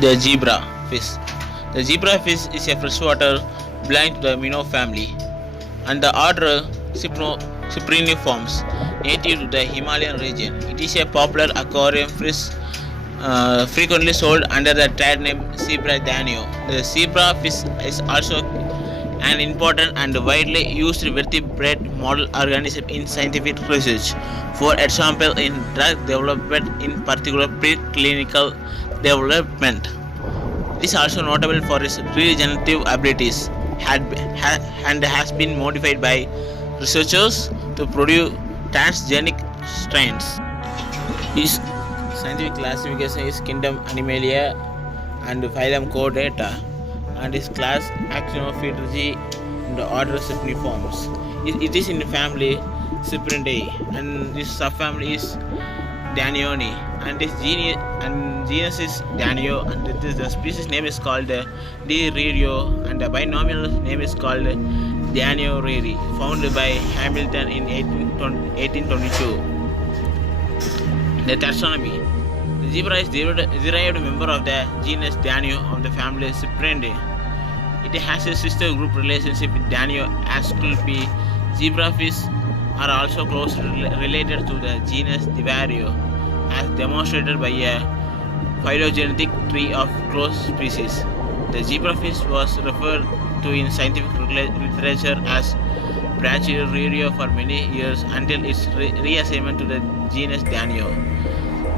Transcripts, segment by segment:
The zebra fish. The zebra fish is a freshwater belonging to the minnow family and the order Cypriniforms, native to the Himalayan region. It is a popular aquarium fish frequently sold under the trade name zebra Danio. The zebra fish is also an important and widely used vertebrate model organism in scientific research. For example, in drug development, in particular preclinical development. It is also notable for its regenerative abilities and has been modified by researchers to produce transgenic strains. Its scientific classification is Kingdom Animalia and phylum Chordata, and its class Actinophytology in the order Cypriniforms. It is in the family Cyprinidae, and this subfamily is Danioni, and this genus is Danio, and the species name is called D. rerio, and the binomial name is called Danio reri, found by Hamilton in 1822. The taxonomy. The zebra is derived member of the genus Danio of the family Cyprinidae. It has a sister group relationship with Danio asclepi. Zebrafish are also closely related to the genus Divario, as demonstrated by a phylogenetic tree of close species. The zebrafish was referred to in scientific literature as Brachyrerio for many years until its reassignment to the genus Danio.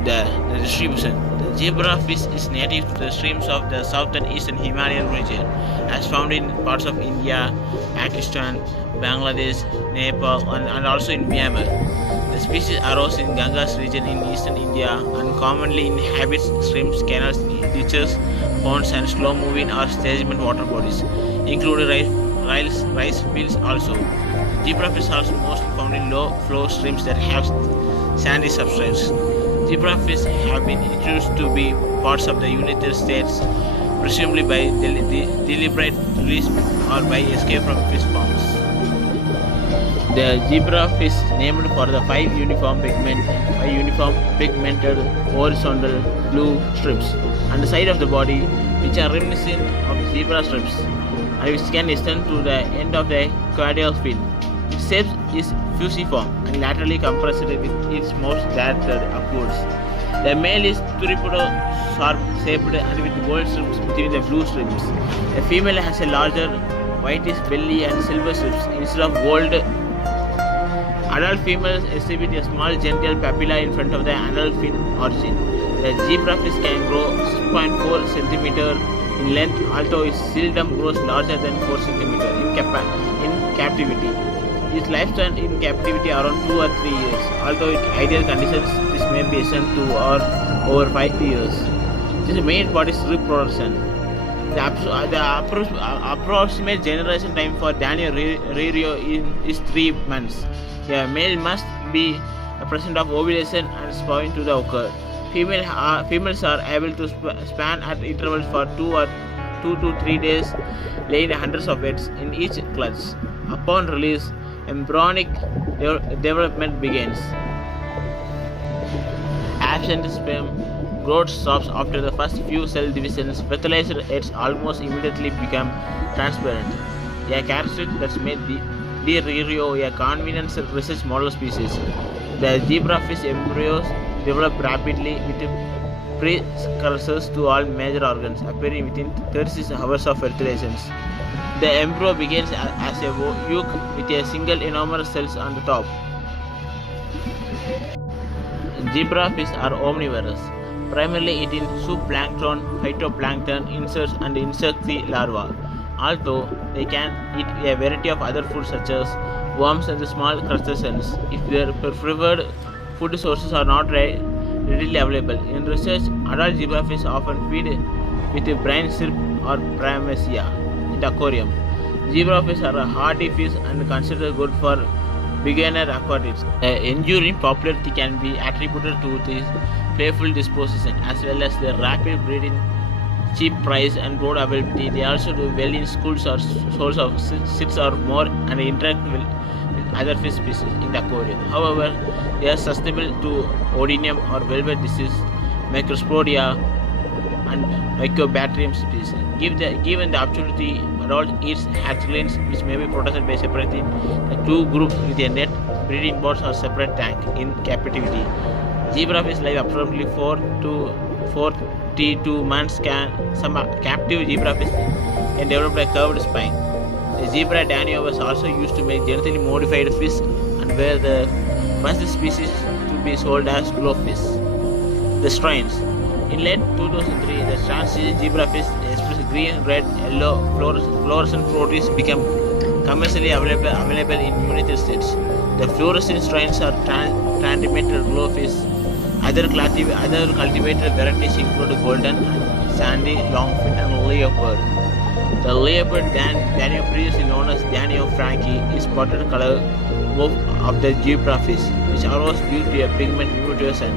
The distribution. The zebrafish is native to the streams of the southern eastern Himalayan region, as found in parts of India, Pakistan, Bangladesh, Nepal, and also in Myanmar. The species arose in Ganges region in eastern India and commonly inhabits streams, canals, ditches, ponds, and slow-moving or stagnant water bodies, including rice fields also. Zebrafish are most found in low-flow streams that have sandy substrates. Zebrafish have been introduced to be parts of the United States, presumably by deliberate release or by escape from fish farms. The zebrafish named for the five uniform pigmented horizontal blue strips on the side of the body, which are reminiscent of zebra strips, and which can extend to the end of the caudal fin. Its shape is fusiform and laterally compressed with its mouth directed upwards. The male is sharp-shaped and with gold strips between the blue strips. The female has a larger whitish belly and silver strips instead of gold. Adult females exhibit a small genital papilla in front of the anal fin origin. The zebrafish can grow 6.4 cm in length, although it seldom grows larger than 4 cm in captivity. Its lifespan in captivity around 2 or 3 years, although in ideal conditions this may be extended to or over 5 years. The main part is reproduction. The approximate generation time for Danio rerio is 3 months. The male must be present of ovulation and spawning to the occur. Females are able to span at intervals for 2 to 3 days, laying hundreds of eggs in each clutch. Upon release, embryonic development begins. Absent sperm, growth stops after the first few cell divisions. Fertilized eggs almost immediately become transparent, a characteristic that made the rerio a convenient research model species. The zebrafish embryos develop rapidly with precursors to all major organs appearing within 36 hours of fertilization. The embryo begins as a yolk with a single enormous cells on the top. Zebrafish are omnivorous, primarily eating zooplankton, phytoplankton, insects, and insect larvae. Although they can eat a variety of other foods such as worms and small crustaceans if their preferred food sources are not readily available. In research, adult zebrafish often feed with brine syrup or primacia in the aquarium. Zebrafish are a hardy fish and considered good for beginner aquatics. The enduring popularity can be attributed to this playful disposition as well as their rapid breeding, cheap price, and broad availability. They also do well in schools or shoals of 6 or more and interact with other fish species in the aquarium. However, they are susceptible to oedenium or velvet disease, microsporia, and Mycobacterium species. Given the opportunity, adult eats hatchlings, which may be protected by separating the two groups with a net breeding box or separate tank in captivity. Zebrafish live approximately 4 to 42 months. Some captive zebrafish can develop a curved spine. The zebra Danio was also used to make genetically modified fish and were the first species to be sold as glowfish. The strains. In late 2003, the transgenic zebrafish, especially green, red, yellow fluorescent proteins, became commercially available in United States. The fluorescent strains are transmitted glowfish. Other cultivated varieties include golden, sandy, longfin, and leopard. The leopard Danio, previously known as Danio franki, is spotted color of the zebrafish, which arose due to a pigment mutation